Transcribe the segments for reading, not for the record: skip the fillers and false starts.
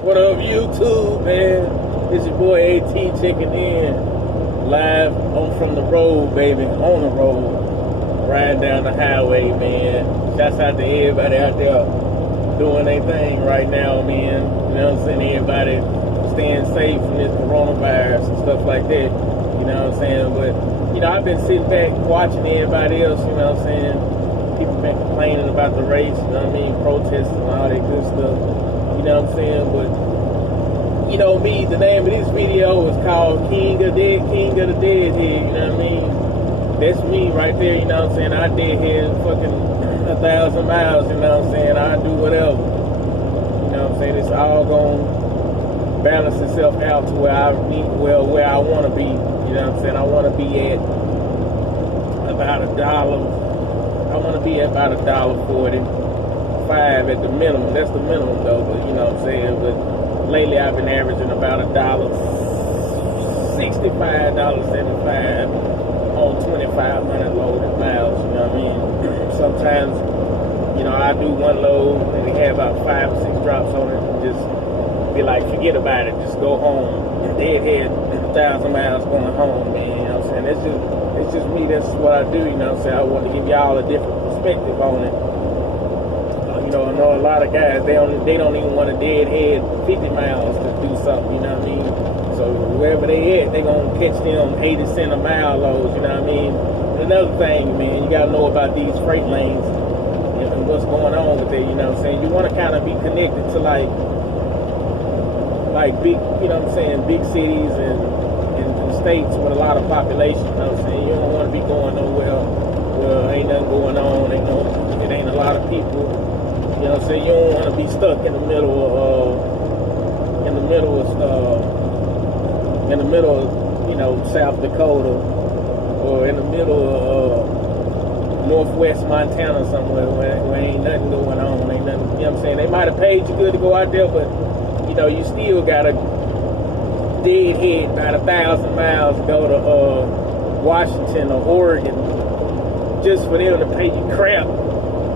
What up, YouTube, man? It's your boy AT checking in, live on from the road, baby, on the road, riding down the highway, man. Shouts out to everybody out there doing their thing right now, man. You know what I'm saying? Everybody staying safe from this coronavirus and stuff like that. You know what I'm saying? But, you know, I've been sitting back watching everybody else, you know what I'm saying? People been complaining about the race, you know what I mean? Protesting and all that good stuff. You know what I'm saying? But, you know me, the name of this video is called King of the Deadhead, you know what I mean? That's me right there, you know what I'm saying? I deadhead fucking 1,000 miles, you know what I'm saying? I do whatever. You know what I'm saying? It's all gonna balance itself out to where I need, where I wanna be. You know what I'm saying? I wanna be at about $1. I wanna be at about $1.45 at the minimum. That's the minimum though, but you know what I'm saying? But lately I've been averaging about $1.65, $1.75 on 2,500 loaded miles, you know what I mean? Sometimes, you know, I do one load and we have about 5 or 6 drops on it and just be like, forget about it, just go home. Deadhead, 1,000 miles going home, man, you know what I'm saying? It's just me, that's what I do, you know what I'm saying? I want to give y'all a different perspective on it. You know, I know a lot of guys, they don't even want to deadhead 50 miles to do something, you know what I mean? So wherever they at, they gonna catch them 80 cent a mile loads, you know what I mean? Another thing, man, you gotta know about these freight lanes and what's going on with it, you know what I'm saying? You wanna kinda be connected to like big, you know what I'm saying, big cities and states with a lot of population, you know what I'm saying? You don't wanna be going nowhere where ain't nothing going on, it ain't a lot of people. You know what I'm saying? You don't want to be stuck in the middle of, you know, South Dakota or in the middle of Northwest Montana somewhere where ain't nothing going on, ain't nothing, you know what I'm saying? They might have paid you good to go out there, but, you know, you still got to deadhead about 1,000 miles to go to Washington or Oregon just for them to pay you crap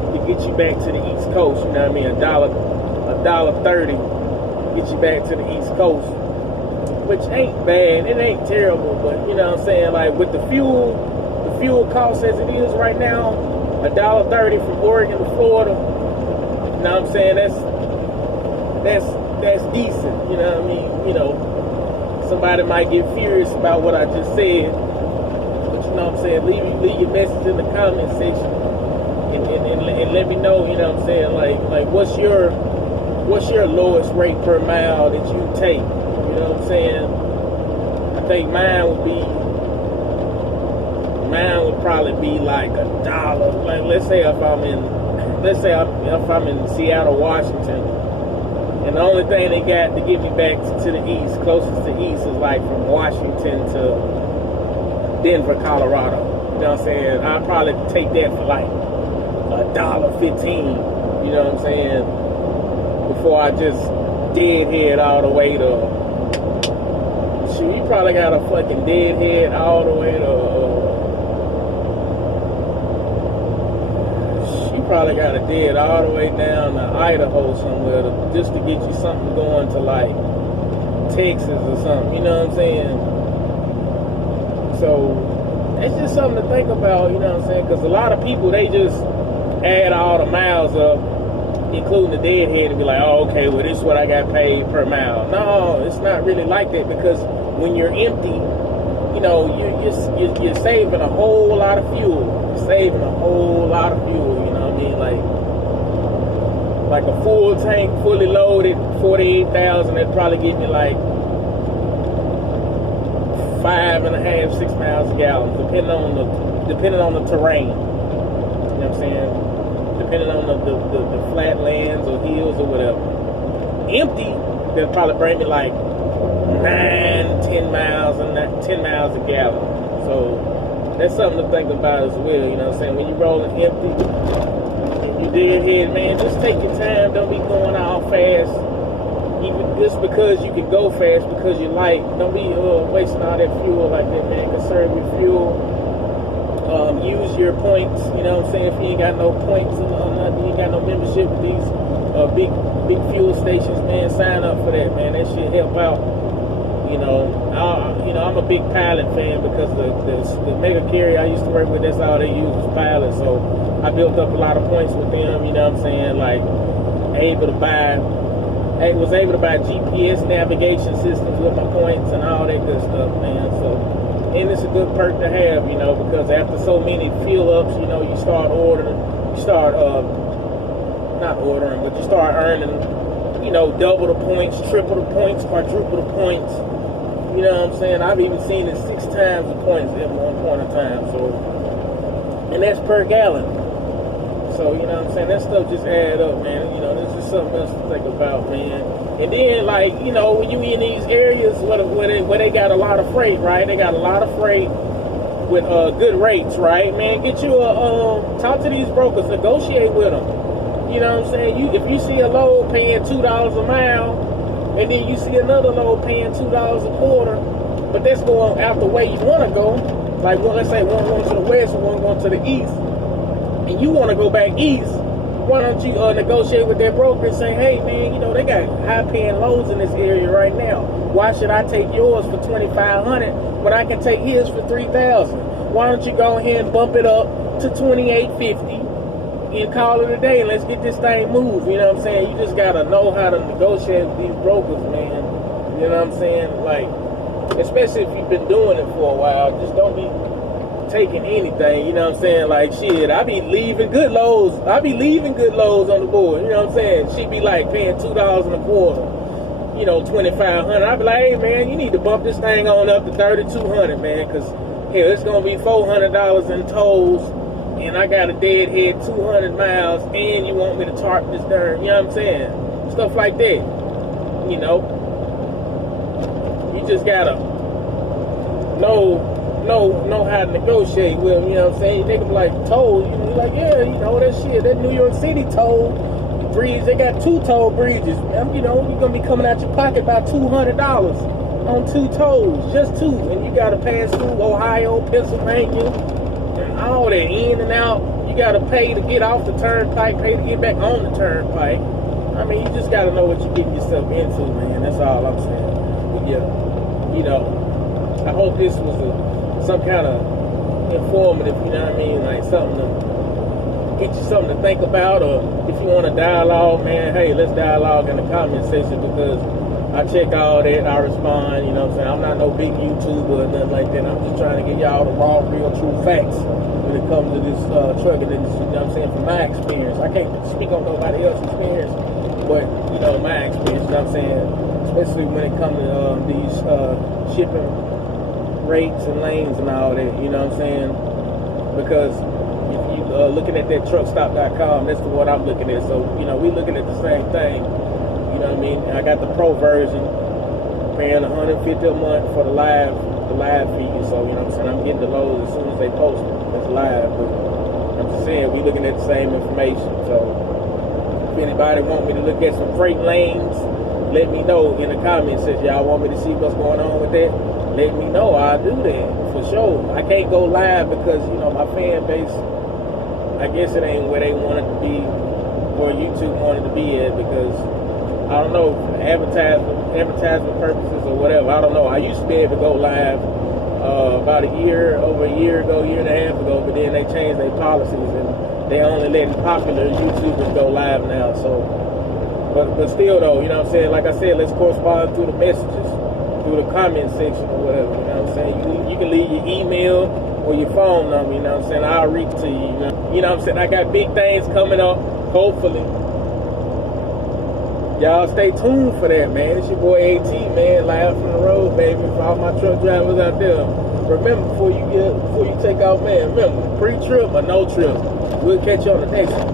to get you back to the East Coast, you know what I mean? $1.30 get you back to the East Coast, which ain't bad, it ain't terrible, but you know what I'm saying? Like with the fuel cost as it is right now, $1.30 from Oregon to Florida, you know what I'm saying? That's decent, you know what I mean? You know, somebody might get furious about what I just said, but you know what I'm saying? Leave your message in the comment section. And let me know, you know what I'm saying, like what's your lowest rate per mile that you take, you know what I'm saying? I think mine would probably be like $1. Like let's say if I'm in Seattle, Washington, and the only thing they got to get me back to the east, closest to east, is like from Washington to Denver, Colorado. You know what I'm saying? I'll probably take that for like $1.15, you know what I'm saying, before I just deadhead all the way to, shoot, you probably got a fucking deadhead all the way to, you probably got a dead all the way down to Idaho somewhere just to get you something going to like Texas or something, you know what I'm saying? So, it's just something to think about, you know what I'm saying, because a lot of people, they just add all the miles up, including the deadhead, and be like, oh, okay, well, this is what I got paid per mile. No, it's not really like that, because when you're empty, you know, you're saving a whole lot of fuel. You're saving a whole lot of fuel, you know what I mean? Like a full tank, fully loaded, 48,000, that'd probably give me like 5.5, 6 miles a gallon, depending on the terrain. You know what I'm saying? Depending on the flat lands or hills or whatever. Empty, they'll probably bring me like 10 miles a gallon. So that's something to think about as well. You know what I'm saying? When you're rolling empty, you deadhead, man, just take your time. Don't be going all fast. Just because you can go fast because you like, don't be wasting all that fuel like that, man. Conserve your fuel. Use your points, you know what I'm saying? If you ain't got no points or nothing, you ain't got no membership with these big fuel stations, man, sign up for can help out. I'm a big pilot fan because the mega carrier I used to work with, that's all they use is pilot. So I built up a lot of points with them. You know what I'm saying? Like was able to buy GPS navigation systems with my points and all that good stuff, man. So, and it's a good perk to have, because after so many fill ups, you start earning, double the points, triple the points, quadruple the points. You know what I'm saying? I've even seen it 6 times the points at one point in time. So, and that's per gallon. So, you know what I'm saying? That stuff just add up, man. This is something else to think about, man. And then, when you in these areas where they got a lot of freight, right? They got a lot of freight with good rates, right? Man, get you talk to these brokers, negotiate with them. You know what I'm saying? If you see a load paying $2 a mile, and then you see another load paying $2 a quarter, but that's going out the way you want to go. Like, let's say one going to the west and one going to the east, and you want to go back east. Why don't you negotiate with their broker and say, hey, man, they got high-paying loads in this area right now. Why should I take yours for $2,500 when I can take his for $3,000? Why don't you go ahead and bump it up to $2,850? And call it a day and let's get this thing moved. You know what I'm saying? You just gotta know how to negotiate with these brokers, man. You know what I'm saying? Like, especially if you've been doing it for a while, just don't be taking anything. You know what I'm saying? Like, shit, I be leaving good loads on the board. You know what I'm saying? She be like paying $2 a quarter, $2,500. I be like, hey, man, you need to bump this thing on up to $3,200, man, because hell, it's gonna be $400 in tolls. And I got a deadhead 200 miles, and you want me to tarp this darn, you know what I'm saying? Stuff like that. You just gotta know how to negotiate with them, you know what I'm saying? They can be like, toll, you're like, yeah, that shit, that New York City toll bridge, they got 2 toll bridges. You're gonna be coming out your pocket about $200 on 2 tolls, just 2, and you gotta pass through Ohio, Pennsylvania, all that in and out. You gotta pay to get off the turnpike, pay to get back on the turnpike. I mean, you just gotta know what you're getting yourself into, man. That's all I'm saying. But yeah, I hope this was some kind of informative, you know what I mean? Like something to get you something to think about, or if you want to dialogue, man, hey, let's dialogue in the comment section, because I check all that, I respond, you know what I'm saying? I'm not no big YouTuber or nothing like that. I'm just trying to get y'all the raw, real, true facts when it comes to this trucking industry, you know what I'm saying? From my experience. I can't speak on nobody else's experience, but, my experience, you know what I'm saying? Especially when it comes to these shipping rates and lanes and all that, you know what I'm saying? Because if you looking at that truckstop.com, that's the one I'm looking at. So, we looking at the same thing. You know what I mean? I got the pro version, paying $150 a month for the live feed. So, you know what I'm saying? I'm getting the loads as soon as they post it. It's live. But I'm just saying, we looking at the same information. So, if anybody want me to look at some freight lanes, let me know in the comments. If y'all want me to see what's going on with that, let me know. I'll do that for sure. I can't go live because, my fan base, I guess it ain't where they want it to be, or YouTube wanted to be at, because I don't know, advertisement purposes or whatever. I don't know. I used to be able to go live about a year ago, year and a half ago, but then they changed their policies and they only letting popular YouTubers go live now. So, but still though, you know what I'm saying? Like I said, let's correspond through the messages, through the comment section or whatever. You know what I'm saying? You can leave your email or your phone number. You know what I'm saying? I'll reach to you. You know what I'm saying? I got big things coming up, hopefully. Y'all stay tuned for that, man. It's your boy AT, man, live from the road, baby. For all my truck drivers out there, remember before you take off, man. Remember, pre-trip or no trip. We'll catch you on the next one.